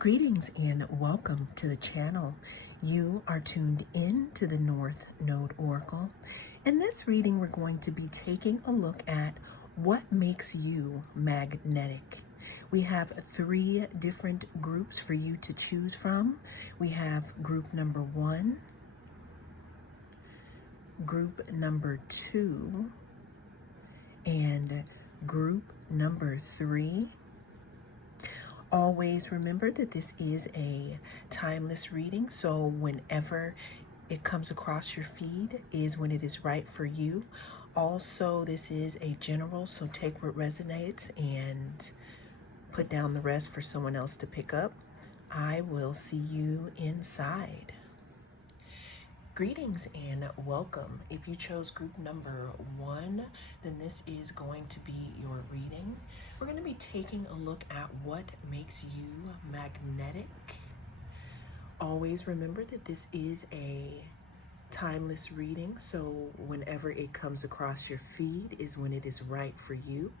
Greetings and welcome to the channel. You are tuned in to the North Node Oracle. In this reading, we're going to be taking a look at what makes you magnetic. We have 3 different groups for you to choose from. We have group number 1, group number 2, and group number 3. Always remember that this is a timeless reading, so whenever it comes across your feed is when it is right for you. Also, this is a general, so take what resonates and put down the rest for someone else to pick up. I will see you inside. Greetings and welcome. If you chose group number 1, then this is going to be your reading. We're going to be taking a look at what makes you magnetic. Always remember that this is a timeless reading, so whenever it comes across your feed is when it is right for you.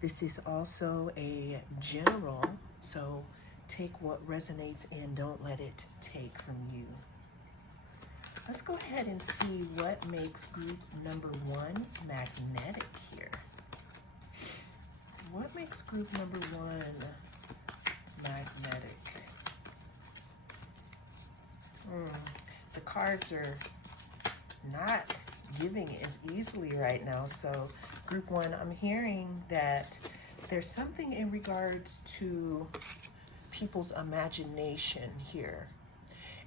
This is also a general, so take what resonates and don't let it take from you. Let's go ahead and see what makes group number 1 magnetic here. What makes group number 1 magnetic? The cards are not giving as easily right now. So group 1, I'm hearing that there's something in regards to people's imagination here.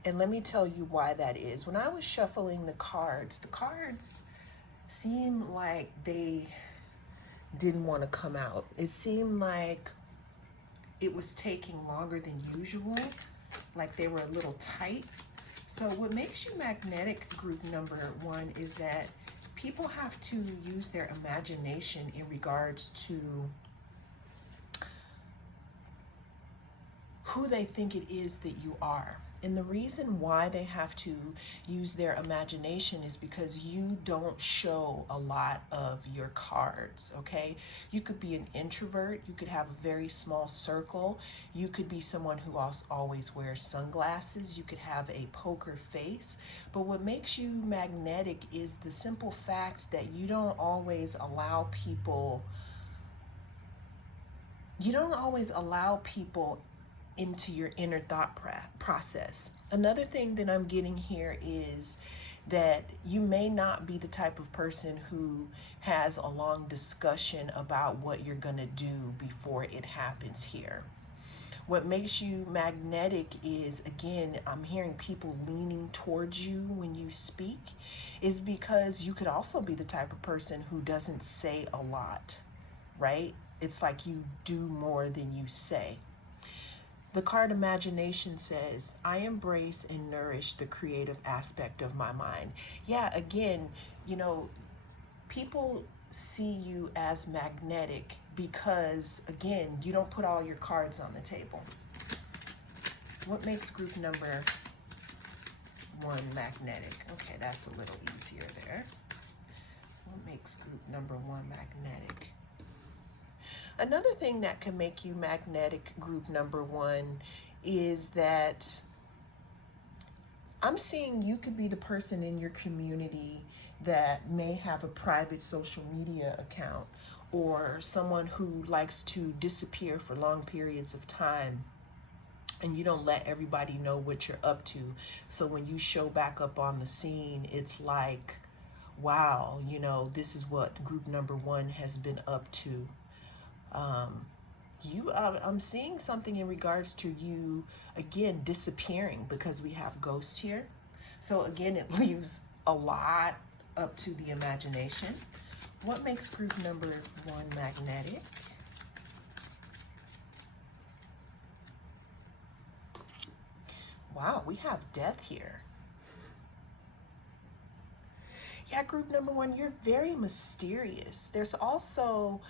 And let me tell you why that is. When I was shuffling the cards seemed like they didn't want to come out. It seemed like it was taking longer than usual, like they were a little tight. So what makes you magnetic, group number 1, is that people have to use their imagination in regards to who they think it is that you are. And the reason why they have to use their imagination is because you don't show a lot of your cards, okay? You could be an introvert. You could have a very small circle. You could be someone who always wears sunglasses. You could have a poker face. But what makes you magnetic is the simple fact that you don't always allow people into your inner thought process. Another thing that I'm getting here is that you may not be the type of person who has a long discussion about what you're going to do before it happens here. What makes you magnetic is, again, I'm hearing people leaning towards you when you speak, is because you could also be the type of person who doesn't say a lot, right? It's like you do more than you say. The card Imagination says, I embrace and nourish the creative aspect of my mind. Yeah, again, people see you as magnetic because, again, you don't put all your cards on the table. What makes group number 1 magnetic? Okay, that's a little easier there. What makes group number 1 magnetic? Another thing that can make you magnetic, group number 1, is that I'm seeing you could be the person in your community that may have a private social media account, or someone who likes to disappear for long periods of time, and you don't let everybody know what you're up to. So when you show back up on the scene, it's like, wow, this is what group number 1 has been up to. I'm seeing something in regards to you, again, disappearing, because we have ghosts here. So again, it leaves a lot up to the imagination. What makes group number 1 magnetic? Wow, we have death here. Yeah, group number 1, you're very mysterious. There's also,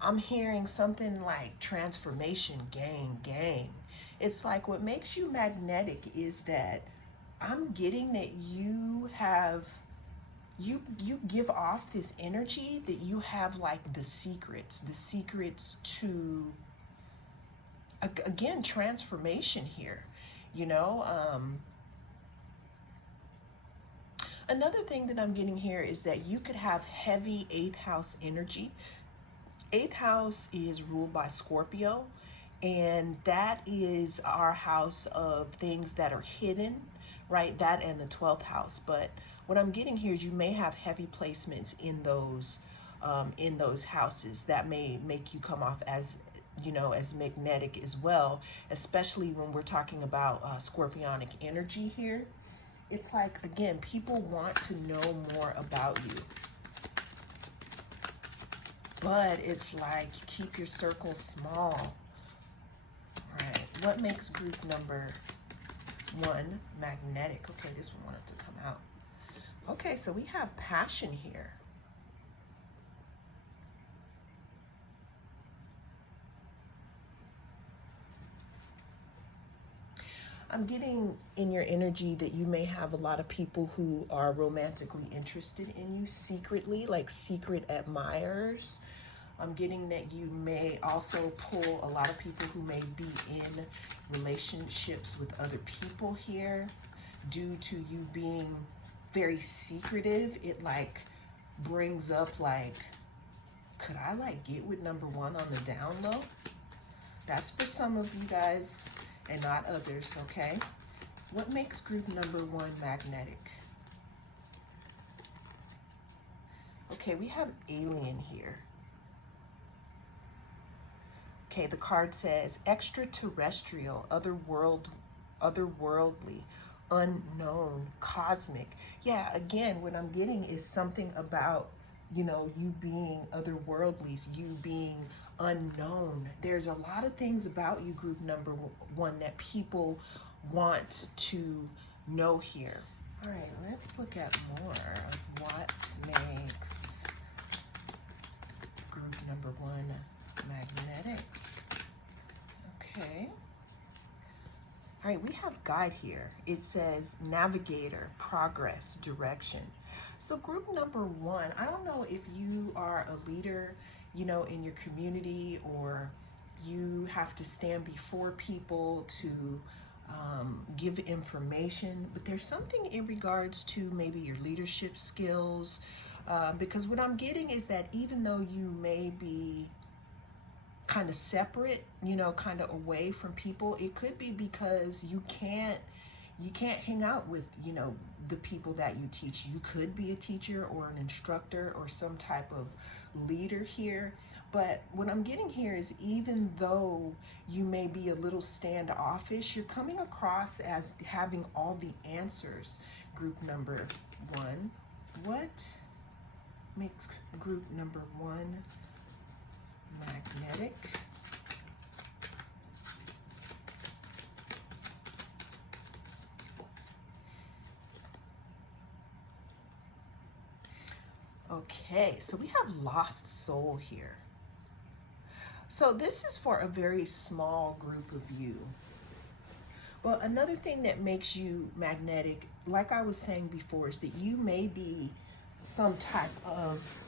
I'm hearing something like transformation, gain. It's like what makes you magnetic is that I'm getting that you give off this energy that you have like the secrets to again, transformation here, you know. Another thing that I'm getting here is that you could have heavy 8th house energy. 8th house is ruled by Scorpio, and that is our house of things that are hidden, right? That and the 12th house. But what I'm getting here is you may have heavy placements in those houses that may make you come off as, you know, as magnetic as well, especially when we're talking about scorpionic energy here. It's like, again, people want to know more about you. But it's like, keep your circle small. All right, what makes group number 1 magnetic? Okay, this one wanted to come out. Okay, so we have passion here. I'm getting in your energy that you may have a lot of people who are romantically interested in you secretly, like secret admirers. I'm getting that you may also pull a lot of people who may be in relationships with other people here. Due to you being very secretive, it like brings up like, could I like get with number 1 on the down low? That's for some of you guys and not others, okay? What makes group number 1 magnetic? Okay, we have alien here. Okay, the card says extraterrestrial, otherworldly, unknown, cosmic. Yeah, again, what I'm getting is something about, you know, you being otherworldly, you being unknown. There's a lot of things about you, group number 1, that people want to know here. All right, let's look at more of what makes group number 1 magnetic. Okay. All right, we have guide here. It says navigator, progress, direction. So group number 1, I don't know if you are a leader, you know, in your community, or you have to stand before people to give information, but there's something in regards to maybe your leadership skills, because what I'm getting is that even though you may be kind of separate, you know, kind of away from people, it could be because you can't hang out with, you know, the people that you teach. You could be a teacher or an instructor or some type of leader here. But what I'm getting here is, even though you may be a little standoffish, you're coming across as having all the answers. Group number 1, what makes group number 1 magnetic? Okay, so we have lost soul here. So this is for a very small group of you. Well, another thing that makes you magnetic, like I was saying before, is that you may be some type of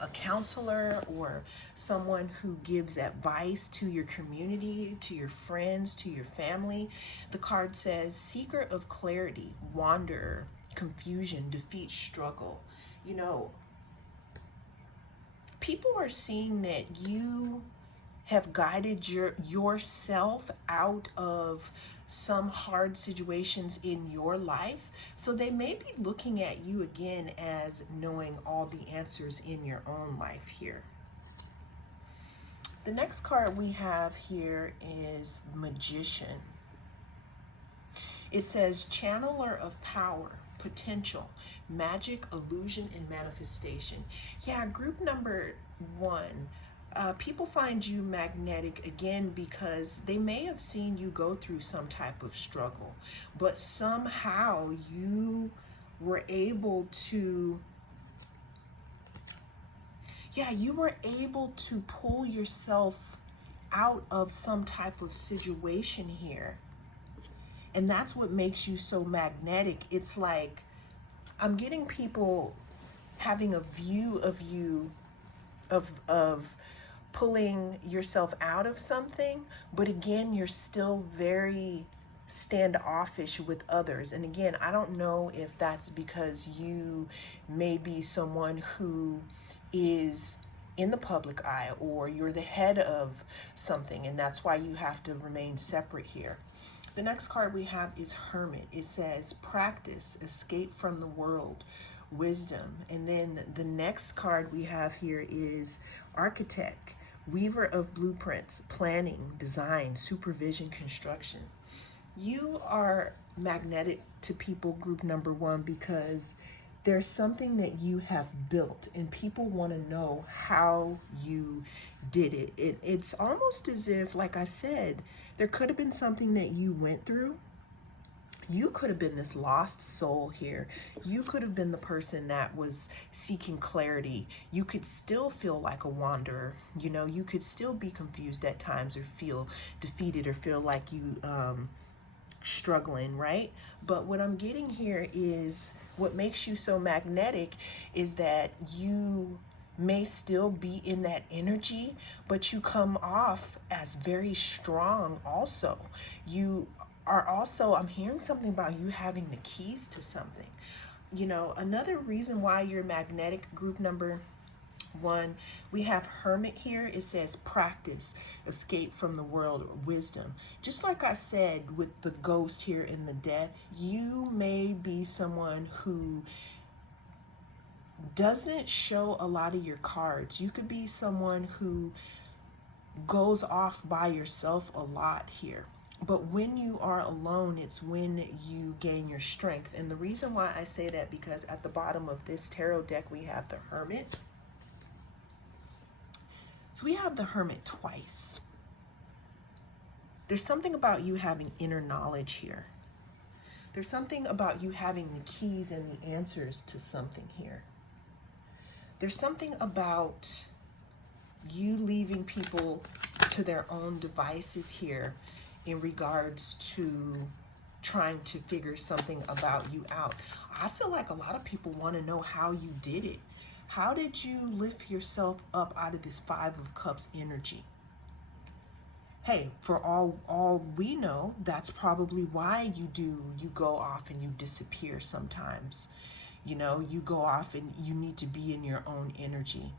a counselor or someone who gives advice to your community, to your friends, to your family. The card says seeker of clarity, wanderer, confusion, defeat, struggle. You know, people are seeing that you have guided yourself out of some hard situations in your life. So they may be looking at you again as knowing all the answers in your own life here. The next card we have here is Magician. It says channeler of power, potential, magic, illusion, and manifestation. Yeah, group number 1, people find you magnetic again because they may have seen you go through some type of struggle, but somehow you were able to, you were able to pull yourself out of some type of situation here. And that's what makes you so magnetic. It's like, I'm getting people having a view of you, of pulling yourself out of something, but again, you're still very standoffish with others. And again, I don't know if that's because you may be someone who is in the public eye, or you're the head of something, and that's why you have to remain separate here. The next card we have is Hermit. It says practice, escape from the world, wisdom. And then the next card we have here is Architect, weaver of blueprints, planning, design, supervision, construction. You are magnetic to people, group number one, because there's something that you have built and people want to know how you did it. It's almost as if, like I said, there could have been something that you went through. You could have been this lost soul here. You could have been the person that was seeking clarity. You could still feel like a wanderer. You know, you could still be confused at times, or feel defeated, or feel like you struggling, right? But what I'm getting here is what makes you so magnetic is that you may still be in that energy, but you come off as very strong also. You are also, I'm hearing something about you having the keys to something. You know, another reason why you're magnetic, group number one, we have Hermit here. It says practice, escape from the world, wisdom. Just like I said with the ghost here in the death, you may be someone who doesn't show a lot of your cards. You could be someone who goes off by yourself a lot here. But when you are alone, it's when you gain your strength. And the reason why I say that, because at the bottom of this tarot deck, we have the Hermit. So we have the Hermit twice. There's something about you having inner knowledge here. There's something about you having the keys and the answers to something here. There's something about you leaving people to their own devices here in regards to trying to figure something about you out. I feel like a lot of people want to know how you did it. How did you lift yourself up out of this Five of Cups energy? Hey, for all we know, that's probably why you go off and you disappear sometimes. You know, you go off and you need to be in your own energy.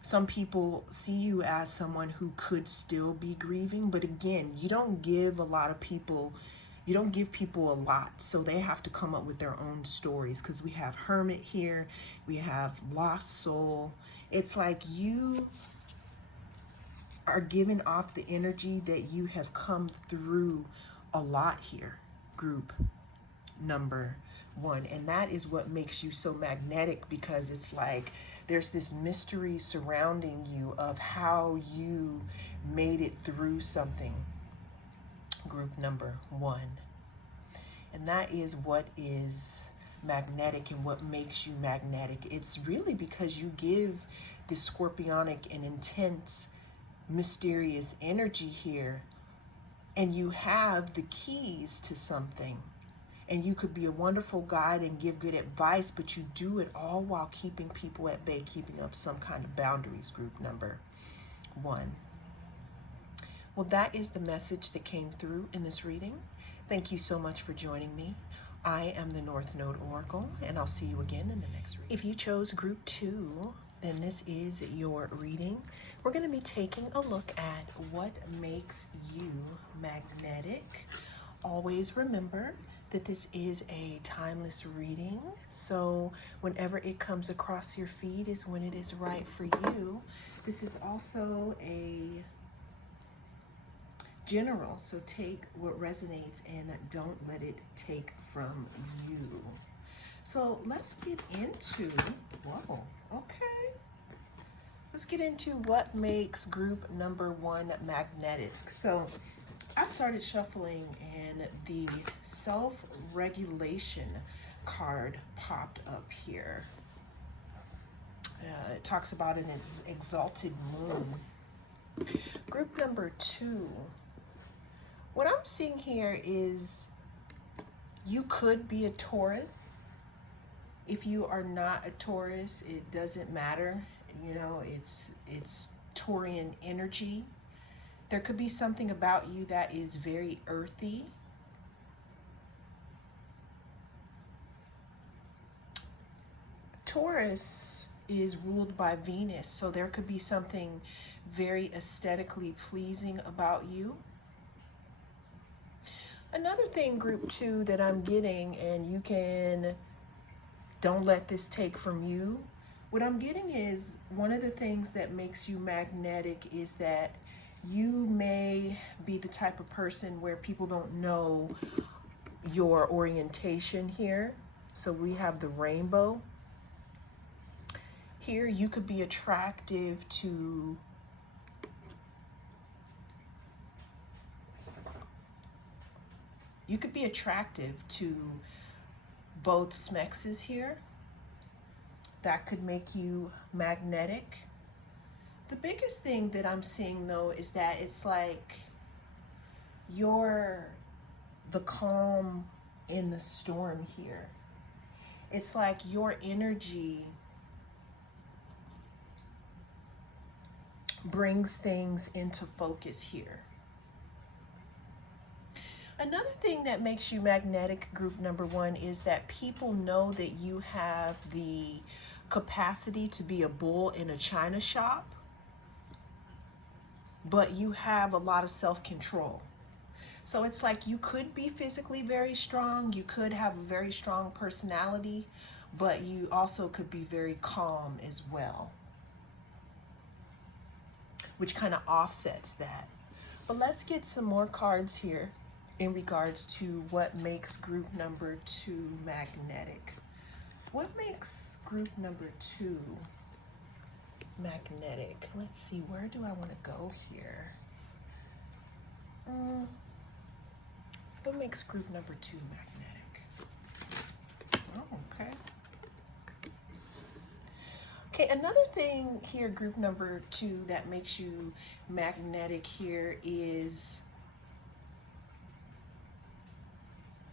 Some people see you as someone who could still be grieving, but again, you don't give people a lot, so they have to come up with their own stories, because we have Hermit here, we have lost soul. It's like you are giving off the energy that you have come through a lot here, group number one. And that is what makes you so magnetic, because it's like there's this mystery surrounding you of how you made it through something, group number one. And that is what is magnetic and what makes you magnetic. It's really because you give this scorpionic and intense, mysterious energy here, and you have the keys to something. And you could be a wonderful guide and give good advice, but you do it all while keeping people at bay, keeping up some kind of boundaries, group number one. Well, that is the message that came through in this reading. Thank you so much for joining me. I am the North Node Oracle, and I'll see you again in the next reading. If you chose group 2, then this is your reading. We're going to be taking a look at what makes you magnetic. Always remember that this is a timeless reading, so whenever it comes across your feed is when it is right for you. This is also a general, so take what resonates and don't let it take from you. So let's get into, whoa, okay. Let's get into what makes group number one magnetic. So I started shuffling and the self-regulation card popped up here. It talks about an exalted moon. Group number 2. What I'm seeing here is you could be a Taurus. If you are not a Taurus, it doesn't matter. You know, it's Taurian energy. There could be something about you that is very earthy. Taurus is ruled by Venus, so there could be something very aesthetically pleasing about you. Another thing, group 2, that I'm getting, and you can, don't let this take from you. What I'm getting is one of the things that makes you magnetic is that you may be the type of person where people don't know your orientation here. So we have the rainbow. Here you could be attractive to both smexes here. That could make you magnetic. The biggest thing that I'm seeing though is that it's like you're the calm in the storm here. It's like your energy brings things into focus here. Another thing that makes you magnetic, group number 1, is that people know that you have the capacity to be a bull in a china shop, but you have a lot of self-control. So it's like you could be physically very strong, you could have a very strong personality, but you also could be very calm as well, which kind of offsets that. But let's get some more cards here in regards to what makes group number 2 magnetic. What makes group number 2 magnetic? Let's see, where do I want to go here? What makes group number 2 magnetic? Oh, okay. Okay, another thing here, group number 2, that makes you magnetic here is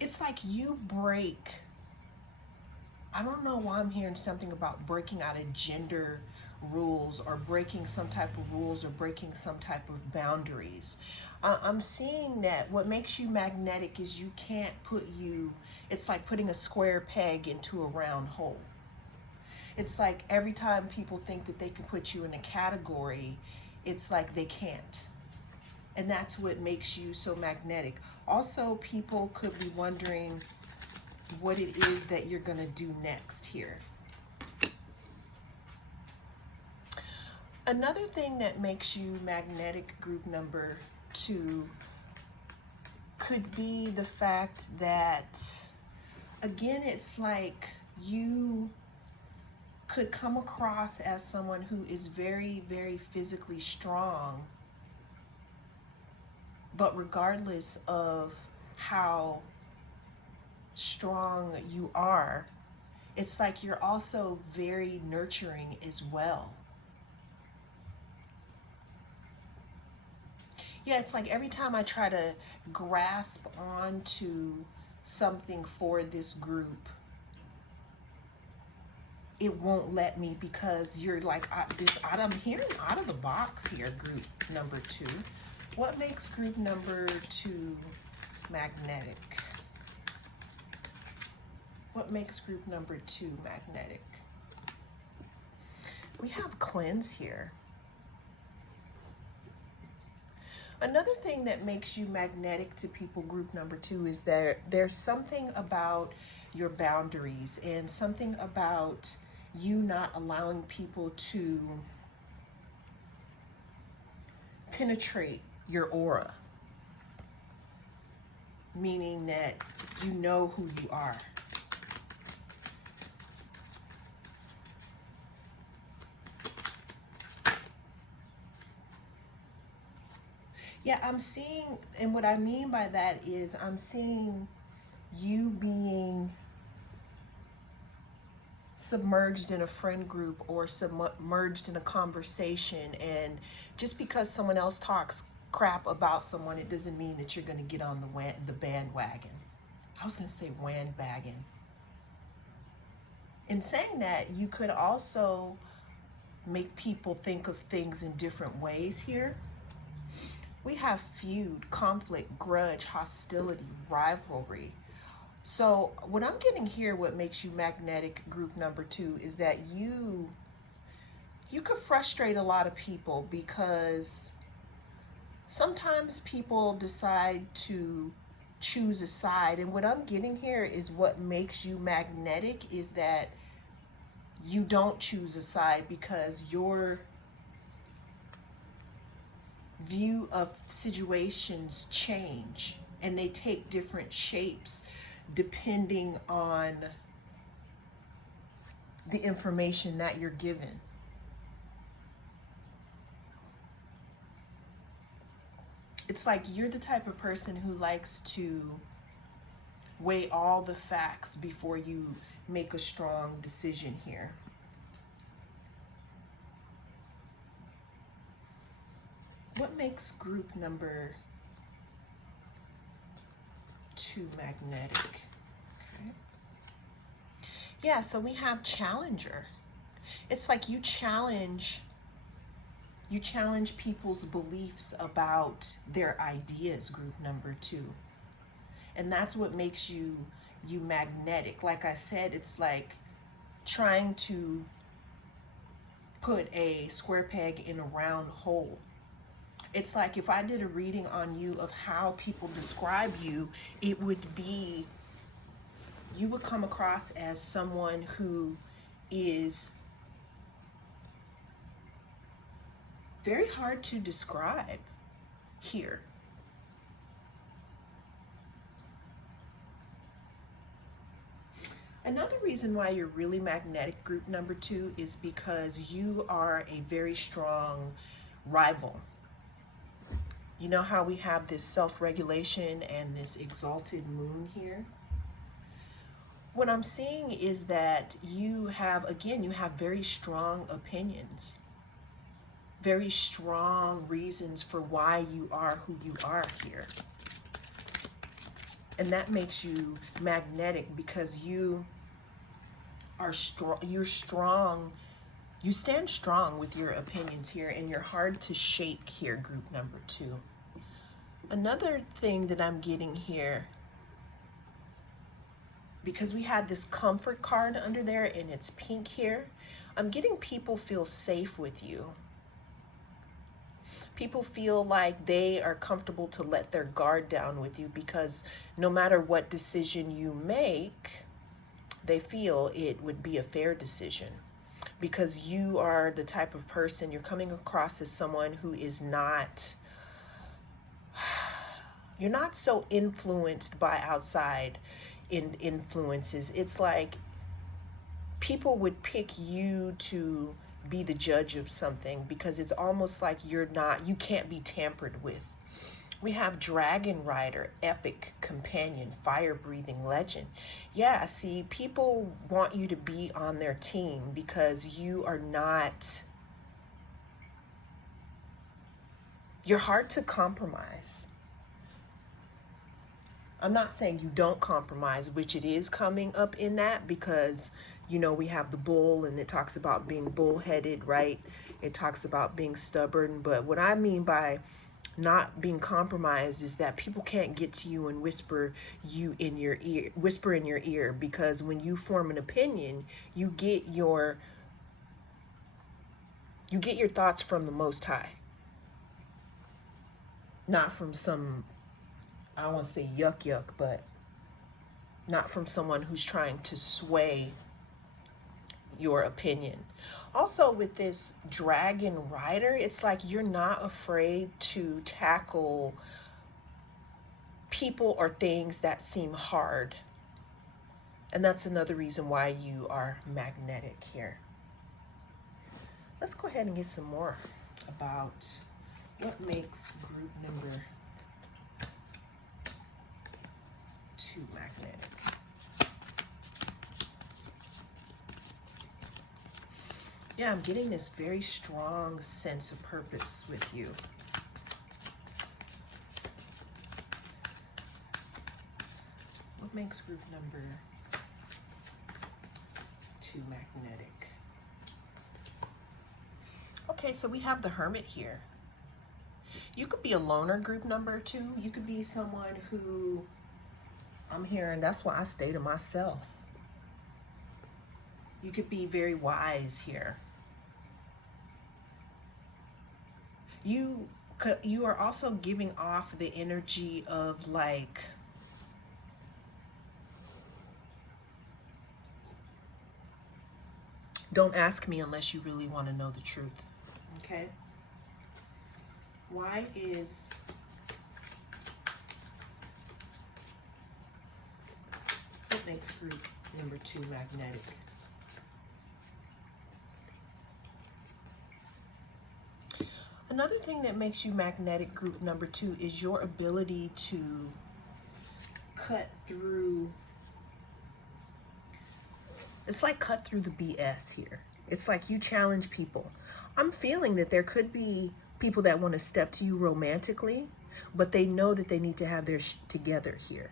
it's like you break, I don't know why I'm hearing something about breaking out of gender rules or breaking some type of rules or breaking some type of boundaries. I'm seeing that what makes you magnetic is you can't put you, it's like putting a square peg into a round hole. It's like every time people think that they can put you in a category, it's like they can't. And that's what makes you so magnetic. Also, people could be wondering what it is that you're going to do next here. Another thing that makes you magnetic, group number 2, could be the fact that, again, it's like you could come across as someone who is very, very physically strong, but regardless of how strong you are, it's like you're also very nurturing as well. Yeah, it's like every time I try to grasp onto something for this group, it won't let me, because you're like, I'm hearing out of the box here, group number 2. What makes group number 2 magnetic? What makes group number 2 magnetic? We have cleanse here. Another thing that makes you magnetic to people, group number 2, is that there's something about your boundaries and something about you not allowing people to penetrate your aura, meaning that you know who you are. Yeah, I'm seeing, and what I mean by that is I'm seeing you being submerged in a friend group or submerged in a conversation, and just because someone else talks crap about someone, it doesn't mean that you're going to get on the bandwagon. I was going to say wandbagging. In saying that, you could also make people think of things in different ways here. We have feud, conflict, grudge, hostility, rivalry. So what I'm getting here, what makes you magnetic, group number 2, is that you could frustrate a lot of people because sometimes people decide to choose a side. And what I'm getting here is what makes you magnetic is that you don't choose a side because your view of situations change and they take different shapes depending on the information that you're given. It's like you're the type of person who likes to weigh all the facts before you make a strong decision here. What makes group number 2 magnetic? Okay. Yeah, so we have challenger. It's like you challenge people's beliefs about their ideas, group number 2. And that's what makes you magnetic. Like I said, it's like trying to put a square peg in a round hole. It's like if I did a reading on you of how people describe you, it would be, you would come across as someone who is very hard to describe here. Another reason why you're really magnetic, group number 2, is because you are a very strong rival. You know how we have this self-regulation and this exalted moon here? What I'm seeing is that you have very strong opinions, very strong reasons for why you are who you are here. And that makes you magnetic because you are strong, you stand strong with your opinions here, and you're hard to shake here, group number 2. Another thing that I'm getting here, because we had this comfort card under there and it's pink here, I'm getting people feel safe with you. People feel like they are comfortable to let their guard down with you because no matter what decision you make, they feel it would be a fair decision. Because you are the type of person, you're coming across as someone who is not, you're not so influenced by outside influences. It's like people would pick you to be the judge of something because it's almost like you can't be tampered with. We have dragon rider, epic companion, fire-breathing legend. Yeah, see, people want you to be on their team because you're hard to compromise. I'm not saying you don't compromise, which it is coming up in that because, you know, we have the bull and it talks about being bullheaded, right? It talks about being stubborn. But what I mean by not being compromised is that people can't get to you and whisper in your ear, because when you form an opinion, you get your thoughts from the Most High, not from some, I don't want to say yuck, but not from someone who's trying to sway your opinion. Also with this dragon rider, it's like you're not afraid to tackle people or things that seem hard. And that's another reason why you are magnetic here. Let's go ahead and get some more about what makes group number 2 magnetic. Yeah, I'm getting this very strong sense of purpose with you. What makes group number 2 magnetic? Okay, so we have the Hermit here. You could be a loner, group number 2. You could be someone who, I'm hearing, that's why I stay to myself. You could be very wise here. You are also giving off the energy of like, don't ask me unless you really want to know the truth. Okay? Why is what makes group number 2 magnetic? Another thing that makes you magnetic, group number 2, is your ability to cut through. It's like cut through the BS here. It's like you challenge people. I'm feeling that there could be people that want to step to you romantically, but they know that they need to have their together here.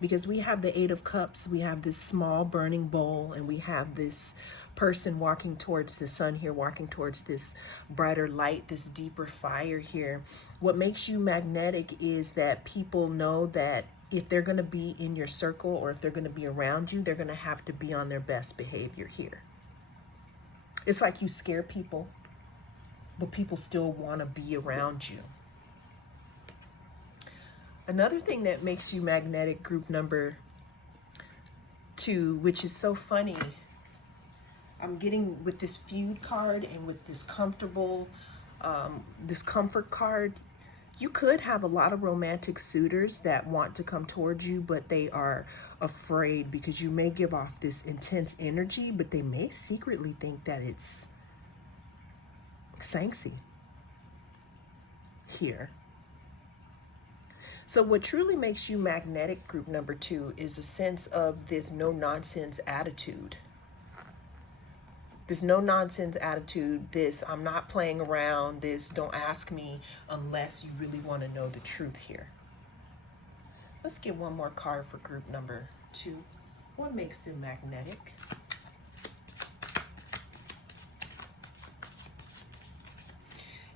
Because we have the 8 of Cups, we have this small burning bowl, and we have this person walking towards the sun here, walking towards this brighter light, this deeper fire here. What makes you magnetic is that people know that if they're going to be in your circle or if they're going to be around you, they're going to have to be on their best behavior here. It's like you scare people, but people still want to be around you. Another thing that makes you magnetic, group number 2, which is so funny, I'm getting with this feud card and with this comfortable, this comfort card, you could have a lot of romantic suitors that want to come towards you, but they are afraid because you may give off this intense energy, but they may secretly think that it's sexy here. So what truly makes you magnetic, group number 2, is a sense of this no-nonsense attitude. This no-nonsense attitude, this I'm not playing around, this don't ask me unless you really want to know the truth here. Let's get one more card for group number 2. What makes them magnetic?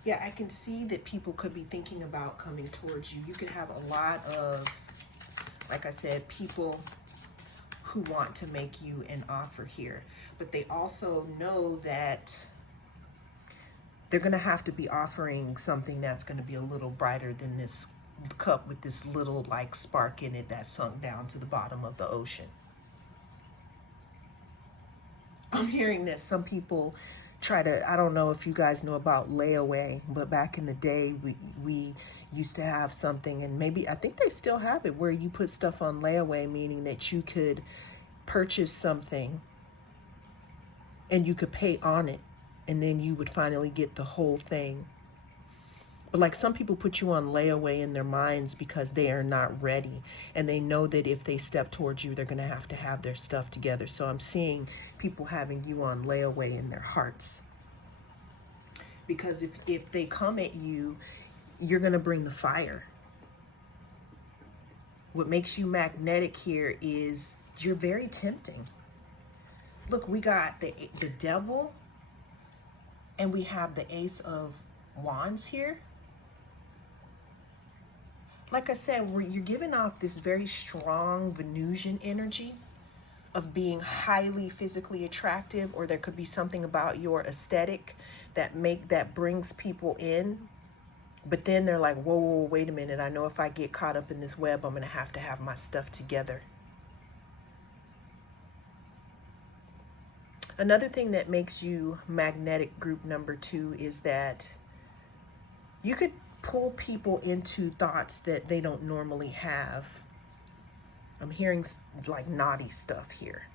Yeah, I can see that people could be thinking about coming towards you. You could have a lot of, like I said, people who want to make you an offer here. But they also know that they're going to have to be offering something that's going to be a little brighter than this cup with this little like spark in it that sunk down to the bottom of the ocean. I'm hearing that some people try to, I don't know if you guys know about layaway, but back in the day, we used to have something, and maybe, I think they still have it, where you put stuff on layaway, meaning that you could purchase something and you could pay on it, and then you would finally get the whole thing. But like some people put you on layaway in their minds because they are not ready, and they know that if they step towards you, they're going to have their stuff together. So I'm seeing people having you on layaway in their hearts. Because if they come at you, you're going to bring the fire. What makes you magnetic here is you're very tempting. Look, we got the devil, and we have the Ace of Wands here. Like I said, you're giving off this very strong Venusian energy of being highly physically attractive, or there could be something about your aesthetic that brings people in. But then they're like, whoa, wait a minute. I know if I get caught up in this web, I'm going to have my stuff together. Another thing that makes you magnetic, group number 2, is that you could pull people into thoughts that they don't normally have. I'm hearing like naughty stuff here,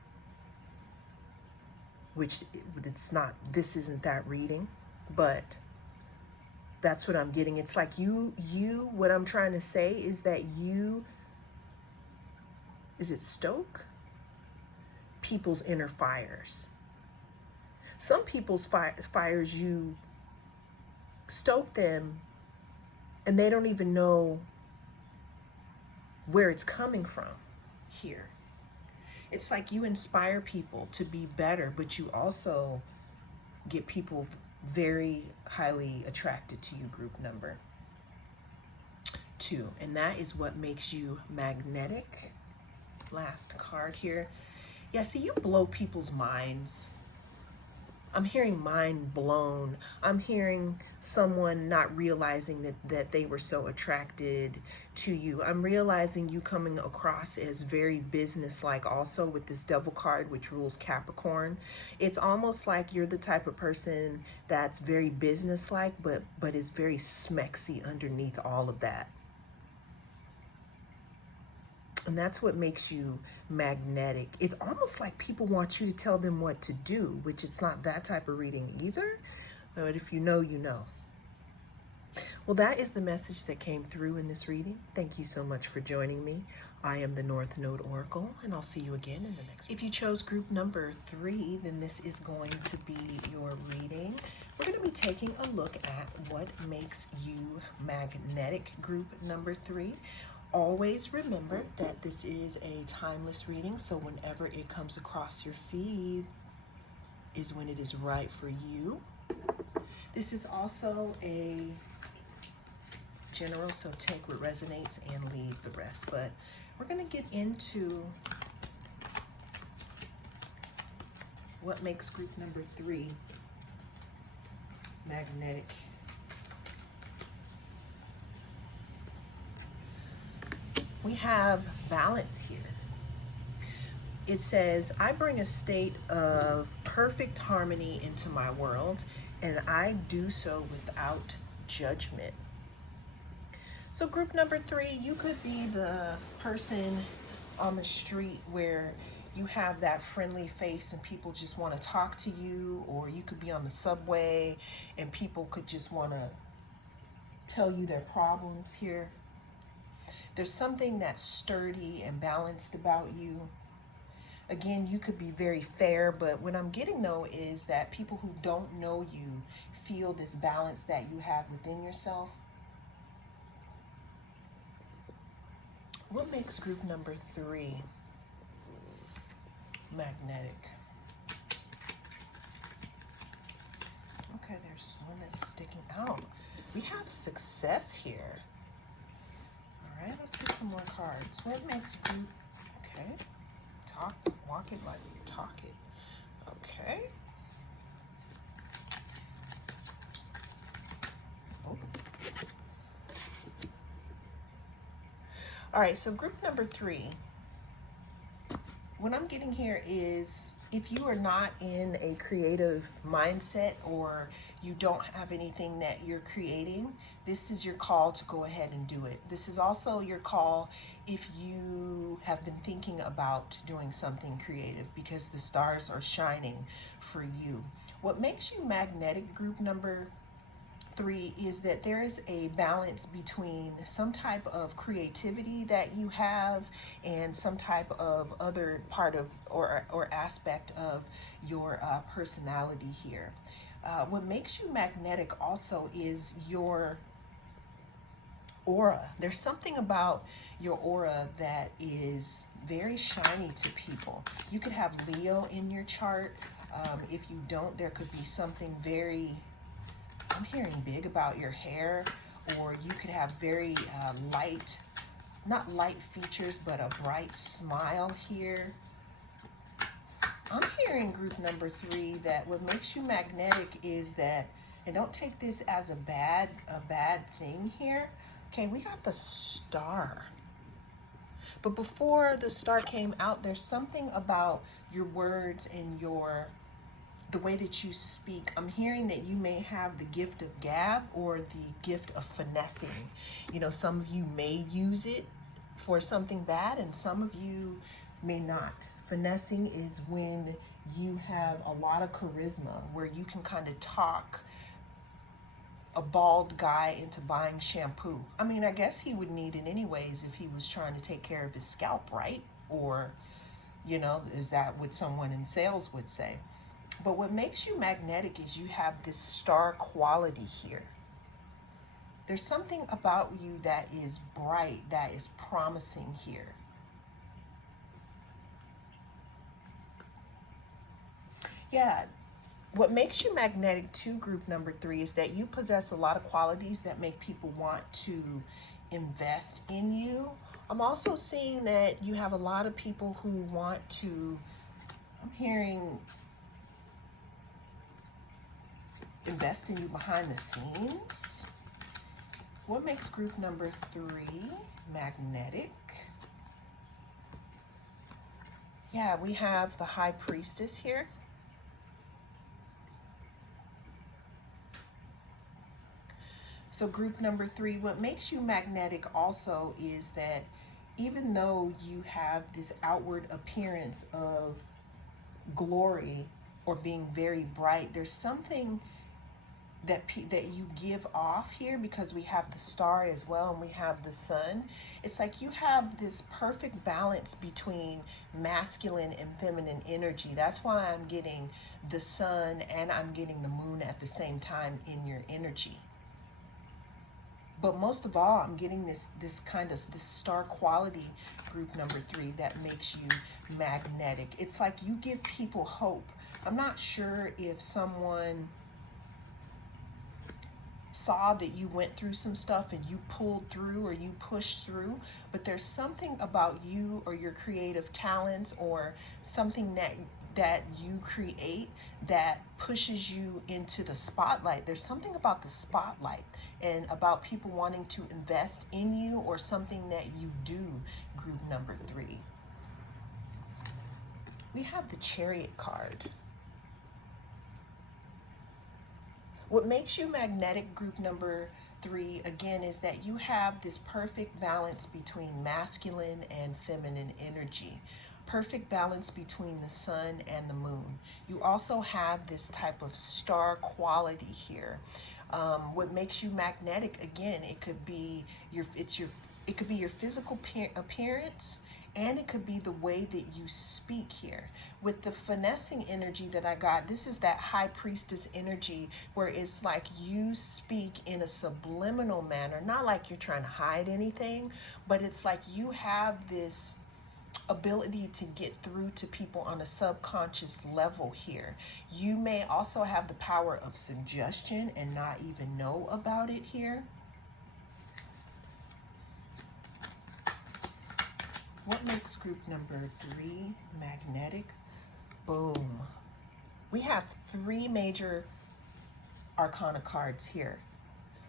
which it's not, this isn't that reading, but that's what I'm getting. It's like what I'm trying to say is that stoke people's inner fires. Some people's fires, you stoke them and they don't even know where it's coming from here. It's like you inspire people to be better, but you also get people very highly attracted to you, group number 2. And that is what makes you magnetic. Last card here. Yeah, see, you blow people's minds. I'm hearing mind blown. I'm hearing someone not realizing that they were so attracted to you. I'm realizing you coming across as very businesslike also with this devil card, which rules Capricorn. It's almost like you're the type of person that's very businesslike, but is very smexy underneath all of that. And that's what makes you magnetic. It's almost like people want you to tell them what to do, which it's not that type of reading either. But if you know, you know. Well, that is the message that came through in this reading. Thank you so much for joining me. I am the North Node Oracle, and I'll see you again in the next one. If you chose group number 3, then this is going to be your reading. We're going to be taking a look at what makes you magnetic, group number 3. Always remember that this is a timeless reading, so whenever it comes across your feed is when it is right for you. This is also a general, so take what resonates and leave the rest. But we're going to get into what makes group number 3 magnetic. We have balance here. It says, I bring a state of perfect harmony into my world, and I do so without judgment. So group number 3, you could be the person on the street where you have that friendly face and people just want to talk to you, or you could be on the subway and people could just want to tell you their problems here. There's something that's sturdy and balanced about you. Again, you could be very fair, but what I'm getting though is that people who don't know you feel this balance that you have within yourself. What makes group number 3 magnetic? Okay, there's one that's sticking out. We have success here. All right, let's get some more cards. What makes group, okay, walk it like you talk it. Okay. Oh. All right, so group number 3, what I'm getting here is if you are not in a creative mindset or you don't have anything that you're creating, this is your call to go ahead and do it. This is also your call if you have been thinking about doing something creative, because the stars are shining for you. What makes you magnetic, group number 3, is that there is a balance between some type of creativity that you have and some type of other part of or aspect of your personality here. What makes you magnetic also is your aura. There's something about your aura that is very shiny to people. You could have Leo in your chart. If you don't, there could be something very, I'm hearing big about your hair, or you could have very light, not light features, but a bright smile here. I'm hearing group number 3 that what makes you magnetic is that, and don't take this as a bad thing here. Okay, we got the star. But before the star came out, there's something about your words and the way that you speak. I'm hearing that you may have the gift of gab or the gift of finessing. You know, some of you may use it for something bad and some of you may not. Finessing is when you have a lot of charisma, where you can kind of talk a bald guy into buying shampoo. I mean, I guess he would need it anyways if he was trying to take care of his scalp, right? Or, you know, is that what someone in sales would say? But what makes you magnetic is you have this star quality here. There's something about you that is bright, that is promising here. Yeah, What makes you magnetic to group number 3 is that you possess a lot of qualities that make people want to invest in you. I'm also seeing that you have a lot of people who want to, I'm hearing, invest in you behind the scenes. What makes group number 3 magnetic? Yeah, we have the High Priestess here. So group number 3, what makes you magnetic also is that even though you have this outward appearance of glory or being very bright, there's something that you give off here, because we have the star as well and we have the sun. It's like you have this perfect balance between masculine and feminine energy. That's why I'm getting the sun and I'm getting the moon at the same time in your energy. But most of all, I'm getting this star quality, group number 3, that makes you magnetic. It's like you give people hope. I'm not sure if someone saw that you went through some stuff and you pulled through or you pushed through, but there's something about you or your creative talents or something that you create that pushes you into the spotlight. There's something about the spotlight and about people wanting to invest in you or something that you do, group number 3. We have the Chariot card. What makes you magnetic, group number 3, again, is that you have this perfect balance between masculine and feminine energy. Perfect balance between the sun and the moon. You also have this type of star quality here. What makes you magnetic, again, it could be your physical appearance, and it could be the way that you speak here. With the finessing energy that I got, this is that High Priestess energy where it's like you speak in a subliminal manner, not like you're trying to hide anything, but it's like you have this ability to get through to people on a subconscious level here. You may also have the power of suggestion and not even know about it here. What makes group number 3 magnetic? Boom. We have 3 major arcana cards here.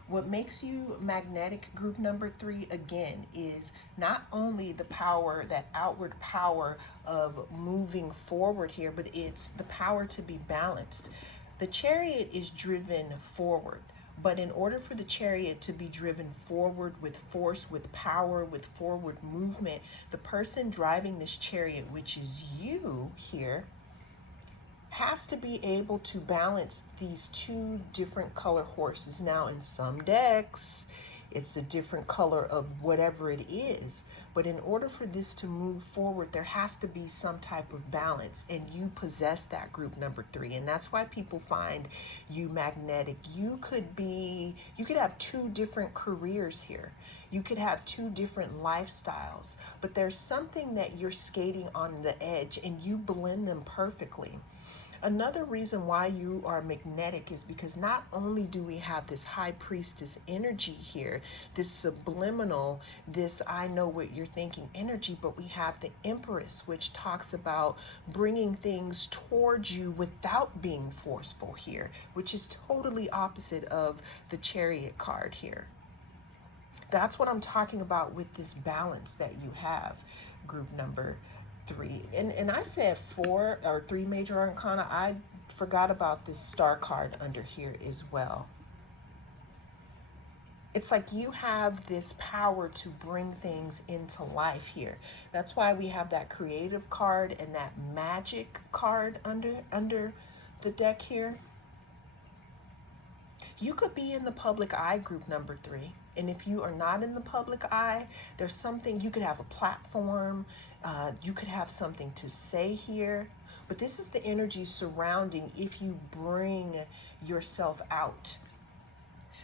What makes you magnetic, group number 3, again, is not only the power, that outward power of moving forward here, but it's the power to be balanced. The Chariot is driven forward, but in order for the Chariot to be driven forward with force, with power, with forward movement, the person driving this Chariot, which is you here, has to be able to balance these 2 different color horses. Now, in some decks, it's a different color of whatever it is. But in order for this to move forward, there has to be some type of balance. And you possess that, group number 3. And that's why people find you magnetic. You could have 2 different careers here. You could have 2 different lifestyles. But there's something that you're skating on the edge and you blend them perfectly. Another reason why you are magnetic is because not only do we have this High Priestess energy here, this subliminal, this I know what you're thinking energy, but we have the Empress, which talks about bringing things towards you without being forceful here, which is totally opposite of the Chariot card here. That's what I'm talking about with this balance that you have, group number 3. And I said 4 or 3 major arcana. I forgot about this star card under here as well. It's like you have this power to bring things into life here. That's why we have that creative card and that magic card under the deck here. You could be in the public eye, group number 3. And if you are not in the public eye, there's something, you could have a platform, you could have something to say here. But this is the energy surrounding if you bring yourself out.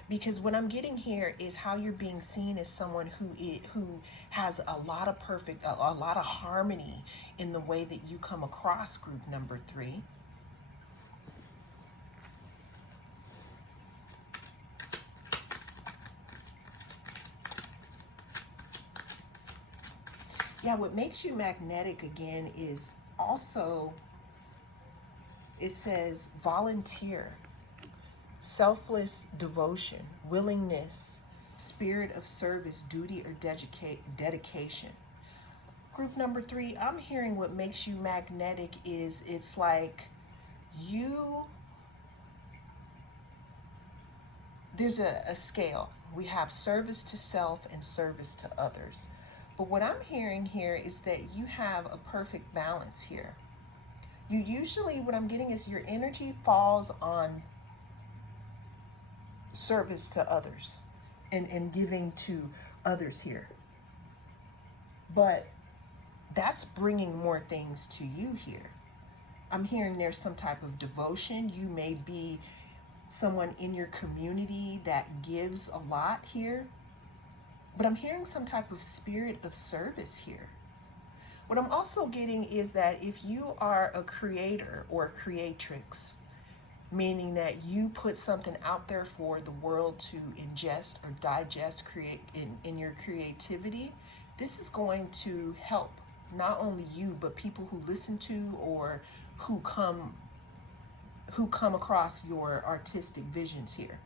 Because what I'm getting here is how you're being seen as someone who has a lot of a lot of harmony in the way that you come across, group number 3. Yeah, what makes you magnetic again is also, it says volunteer, selfless devotion, willingness, spirit of service, duty, or dedication. Group number 3, I'm hearing what makes you magnetic is it's like there's a scale. We have service to self and service to others. But what I'm hearing here is that you have a perfect balance here. You usually, what I'm getting is your energy falls on service to others and giving to others here. But that's bringing more things to you here. I'm hearing there's some type of devotion. You may be someone in your community that gives a lot here. But I'm hearing some type of spirit of service here. What I'm also getting is that if you are a creator or a creatrix, meaning that you put something out there for the world to ingest or digest, create in your creativity, this is going to help not only you, but people who listen to or who come across your artistic visions here.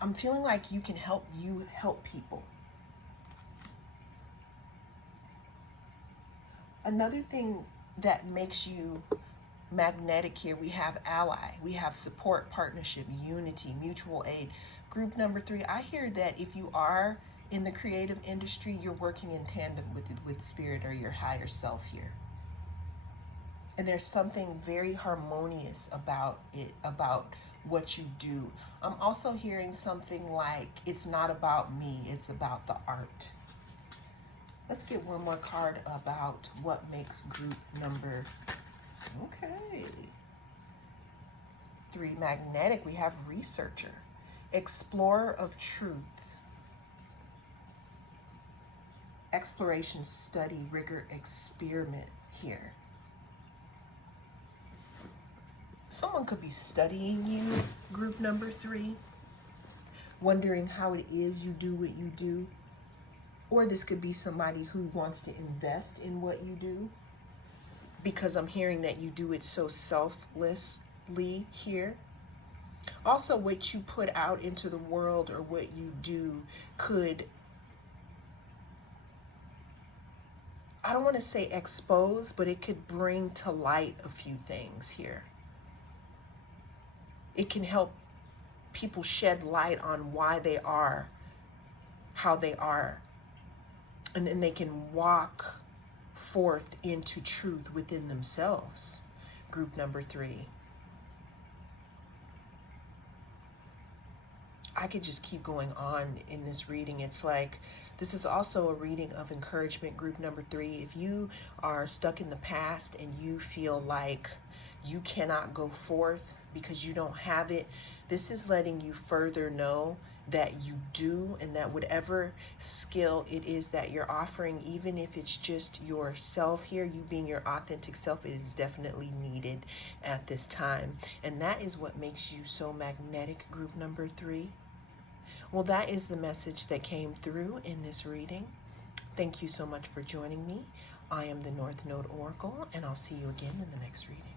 I'm feeling like you can help people. Another thing that makes you magnetic here, we have ally, we have support, partnership, unity, mutual aid. Group number 3, I hear that if you are in the creative industry, you're working in tandem with spirit or your higher self here. And there's something very harmonious about it, about what you do. I'm also hearing something like, it's not about me, it's about the art. Let's get one more card about what makes group number, okay, 3 magnetic. We have researcher, explorer of truth, exploration, study, rigor, experiment here. Someone could be studying you, group number 3, wondering how it is you do what you do. Or this could be somebody who wants to invest in what you do, because I'm hearing that you do it so selflessly here. Also, what you put out into the world or what you do could, I don't want to say expose, but it could bring to light a few things here. It can help people shed light on why they are how they are. And then they can walk forth into truth within themselves. Group number 3. I could just keep going on in this reading. It's like, this is also a reading of encouragement, group number 3. If you are stuck in the past and you feel like you cannot go forth because you don't have it, this is letting you further know that you do, and that whatever skill it is that you're offering, even if it's just yourself here, you being your authentic self, it is definitely needed at this time. And that is what makes you so magnetic, group number 3. Well, that is the message that came through in this reading. Thank you so much for joining me. I am the North Node Oracle, and I'll see you again in the next reading.